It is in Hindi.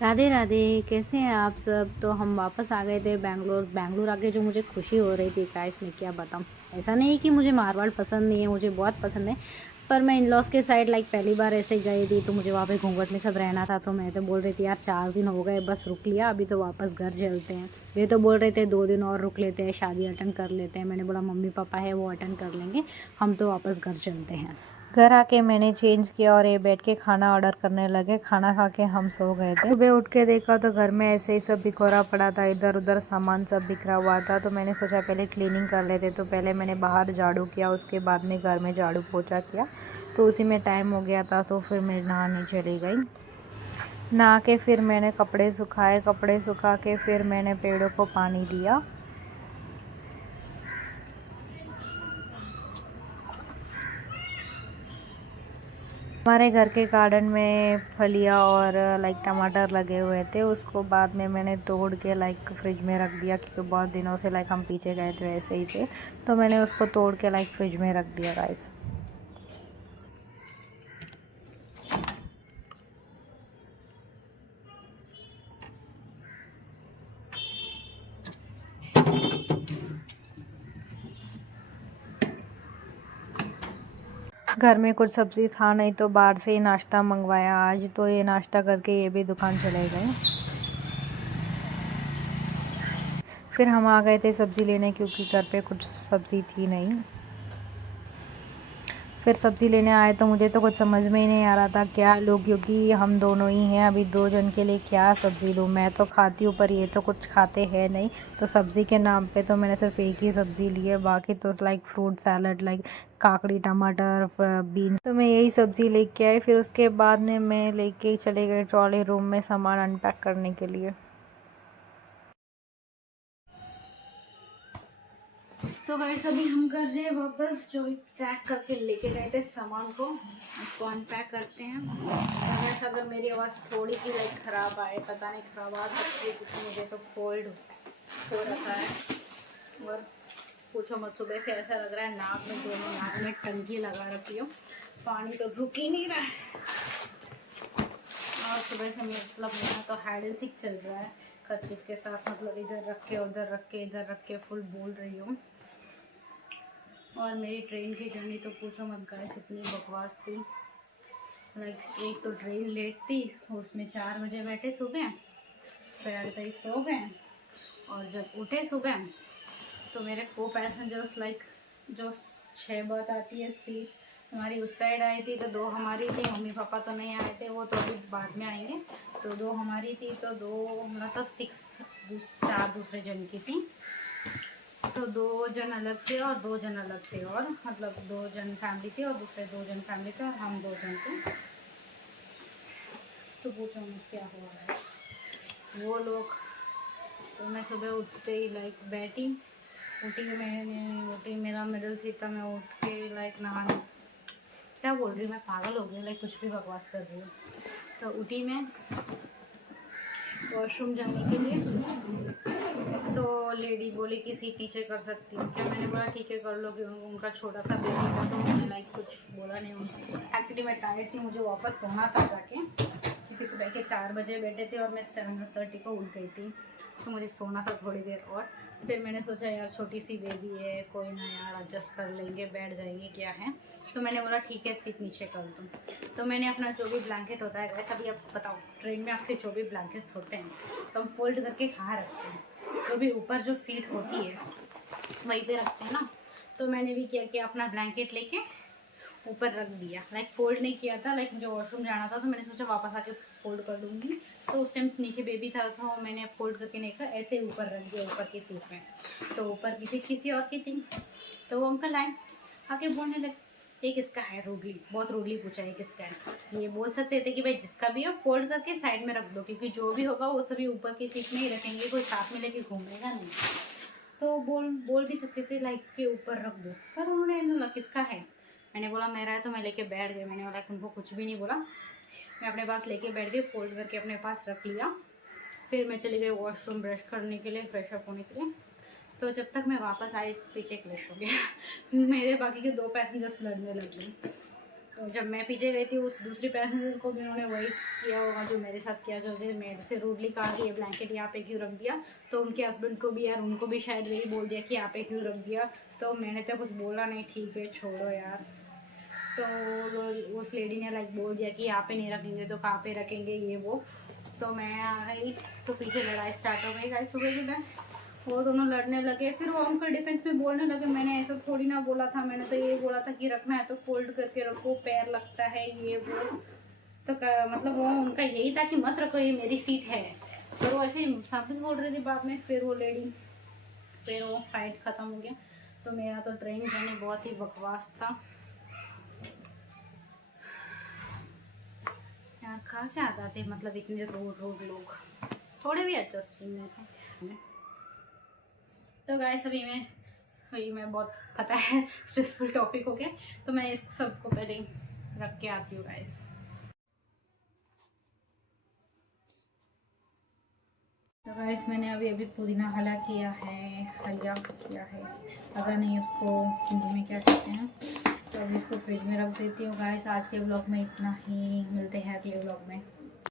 राधे राधे। कैसे हैं आप सब। तो हम वापस आ गए थे बैंगलोर आके जो मुझे खुशी हो रही थी गाइस मैं क्या बताऊं। ऐसा नहीं है कि मुझे मारवाड़ पसंद नहीं है, मुझे बहुत पसंद है। पर मैं इन लॉज के साइड पहली बार ऐसे गई थी तो मुझे वहाँ पे घूंघट में सब रहना था। तो मैं तो बोल रही थी यार 4 दिन हो गए, बस रुक लिया, अभी तो वापस घर चलते हैं। ये तो बोल रहे थे 2 दिन और रुक लेते हैं, शादी अटेंड कर लेते हैं। मैंने बोला मम्मी पापा है वो अटेंड कर लेंगे, हम तो वापस घर चलते हैं। घर आके मैंने चेंज किया और ये बैठ के खाना ऑर्डर करने लगे। खाना खा के हम सो गए थे। सुबह उठ के देखा तो घर में ऐसे ही सब बिखरा पड़ा था, इधर उधर सामान सब बिखरा हुआ था। तो मैंने सोचा पहले क्लीनिंग कर लेते। तो पहले मैंने बाहर झाड़ू किया, उसके बाद में घर में झाड़ू पोछा किया। तो उसी में टाइम हो गया था। तो फिर मैं नहाने चली गई। नहा के फिर मैंने कपड़े सुखाए, कपड़े सुखा के फिर मैंने पेड़ों को पानी दिया। हमारे घर के गार्डन में फलियाँ और टमाटर लगे हुए थे। उसको बाद में मैंने तोड़ के फ्रिज में रख दिया, क्योंकि बहुत दिनों से हम पीछे गए थे ऐसे ही थे। तो मैंने उसको तोड़ के फ्रिज में रख दिया गाइस। घर में कुछ सब्ज़ी था नहीं तो बाहर से ही नाश्ता मंगवाया आज। तो ये नाश्ता करके ये भी दुकान चले गए। फिर हम आ गए थे सब्ज़ी लेने, क्योंकि घर पे कुछ सब्ज़ी थी नहीं। फिर सब्ज़ी लेने आए तो मुझे तो कुछ समझ में ही नहीं आ रहा था क्या लूँ, क्योंकि हम दोनों ही हैं। अभी 2 जन के लिए क्या सब्ज़ी लूँ। मैं तो खाती हूँ पर ये तो कुछ खाते हैं नहीं। तो सब्ज़ी के नाम पे तो मैंने सिर्फ एक ही सब्ज़ी ली है, बाकी तो फ्रूट सैलड काकड़ी टमाटर बीन्स। तो मैं यही सब्ज़ी लेके आई। फिर उसके बाद में मैं लेके चले गए ट्रॉली रूम में सामान अनपैक करने के लिए। तो गाइस अभी हम कर रहे हैं वापस जो भी पैक करके लेके गए थे सामान को, उसको अनपैक करते हैं। और गाइस अगर मेरी आवाज़ थोड़ी सी ख़राब आए, पता नहीं ख़राब आ सकती है, क्योंकि मुझे तो कोल्ड हो रखा है। और पूछो मत, सुबह से ऐसा लग रहा है नाक में, दोनों नाक में टंकी लगा रखी हो, पानी तो रुक ही नहीं रहा है। और सुबह से मेरा तो हाइड एंड सीक चल रहा है कर्चिफ के साथ, इधर रख के उधर रख के इधर रख के फुल बोल रही हूँ। और मेरी ट्रेन की जर्नी तो पूछो मत गाइस, इतनी बकवास थी। एक तो ट्रेन लेट थी, उसमें 4 बजे बैठे सुबह, फिर अड़ते सो गए। और जब उठे सुबह तो मेरे को पैसेंजर्स जो 6 बात आती है सीट हमारी उस साइड आई थी, तो 2 हमारी थी। मम्मी पापा तो नहीं आए थे, वो तो अभी बाद में आएंगे। तो 2 हमारी थी, तो 2 4 दूसरे जन की थी। तो 2 जन अलग थे और 2 जन अलग थे, और 2 जन फैमिली थी और दूसरे 2 जन फैमिली थे, और हम 2 जन थे। तो पूछो मत क्या हुआ है वो लोग। तो मैं सुबह उठते ही उठी मेरा मिडिल सीट था। मैं उठ के नहाने, क्या बोल रही हूँ मैं, पागल हो गई, कुछ भी बकवास कर रही हूँ। तो उठी मैं वॉशरूम जाने के लिए। तो लेडी बोली कि सीट नीचे कर सकती हूँ क्या। मैंने बोला ठीक है कर लो, कि उनका छोटा सा बेबी था, तो मैंने कुछ बोला नहीं उनको। एक्चुअली मैं टायर्ड थी, मुझे वापस सोना था जाके, क्योंकि सुबह के 4 बजे बैठे थे और मैं 7:30 को उठ गई थी। तो मुझे सोना था थोड़ी देर और। फिर मैंने सोचा यार छोटी सी बेबी है, कोई ना यार एडजस्ट कर लेंगे, बैठ जाएंगे, क्या है। तो मैंने बोला ठीक है सीट नीचे कर दूँ। तो मैंने अपना जो भी ब्लैंकेट होता है, वैसे अभी आप बताओ ट्रेन में आपके जो भी ब्लैंकेट्स होते हैं तो हम फोल्ड करके कहाँ रखते हैं, जो भी ऊपर जो सीट होती है वहीं पे रखते हैं ना। तो मैंने भी किया कि अपना ब्लैंकेट लेके ऊपर रख दिया। फोल्ड नहीं किया था, मुझे वॉशरूम जाना था, तो मैंने सोचा वापस आके फोल्ड कर दूँगी। तो उस टाइम नीचे बेबी था तो मैंने फोल्ड करके नहीं किया, ऐसे ऊपर रख दिया ऊपर की सीट में। तो ऊपर की सीट किसी और की थी। तो वो अंकल आए, आके बोलने लगे ये किसका है, रूडली, बहुत रूडली पूछा है किसका है। ये बोल सकते थे कि भाई जिसका भी हो फोल्ड करके साइड में रख दो, क्योंकि जो भी होगा वो सभी ऊपर की सीट में ही रखेंगे, कोई साथ में लेके घूमेगा नहीं। तो बोल भी सकते थे के ऊपर रख दो, पर उन्होंने बोला किसका है। मैंने बोला मेरा है, तो मैं लेके बैठ गई। मैंने बोला उनको कुछ भी नहीं बोला, मैं अपने पास लेके बैठ गई, फोल्ड करके अपने पास रख लिया। फिर मैं चली गई वॉशरूम ब्रश करने के लिए, फ्रेश अप होने के लिए। तो जब तक मैं वापस आई पीछे क्लैश हो गया मेरे बाकी के 2 पैसेंजर्स लड़ने लग गए। तो जब मैं पीछे गई थी उस दूसरी पैसेंजर को भी उन्होंने वही किया होगा जो मेरे साथ किया, जो मेरे से रूडली कहा कि ये ब्लैंकेट यहाँ पे क्यों रख दिया। तो उनके हस्बैंड को भी यार, उनको भी शायद वही बोल दिया कि यहाँ पे क्यों रख दिया। तो मैंने तो कुछ बोला नहीं, ठीक है छोड़ो यार। तो उस लेडी ने लाइक बोल दिया कि यहाँ पे नहीं रखेंगे तो कहाँ पे रखेंगे ये वो। तो मैं आ गई तो पीछे लड़ाई स्टार्ट हो गई गाइस। सुबह सुबह वो दोनों लड़ने लगे, फिर वो अंकल डिफेंस में बोलने लगे मैंने ऐसा थोड़ी ना बोला था, मैंने तो ये बोला था कि रखना है तो फोल्ड करके रखो, पैर लगता है ये वो। तो मतलब वो उनका यही था कि मत रखो, ये मेरी सीट है। तो वो ऐसे साबित बोल रही थी बाद में। फिर वो लेडी, फिर वो फाइट ख़त्म हो गया। तो मेरा तो ट्रेन जर्नी बहुत ही बकवास था यार। कहाँ से आता थे मतलब इतने रोड लोग, थोड़े भी एडजस्टिंग नहीं थे। तो गाइस अभी मैं बहुत पता है स्ट्रेसफुल टॉपिक हो गया, तो मैं इसको सबको पहले रख के आती हूँ गाइस। तो गाइस मैंने अभी पुदीना हला किया है, पता नहीं उसको हिंदी में क्या कहते हैं। तो अभी इसको फ्रिज में रख देती हूँ गाइस। आज के ब्लॉग में इतना ही, मिलते हैं अगले ब्लॉग में।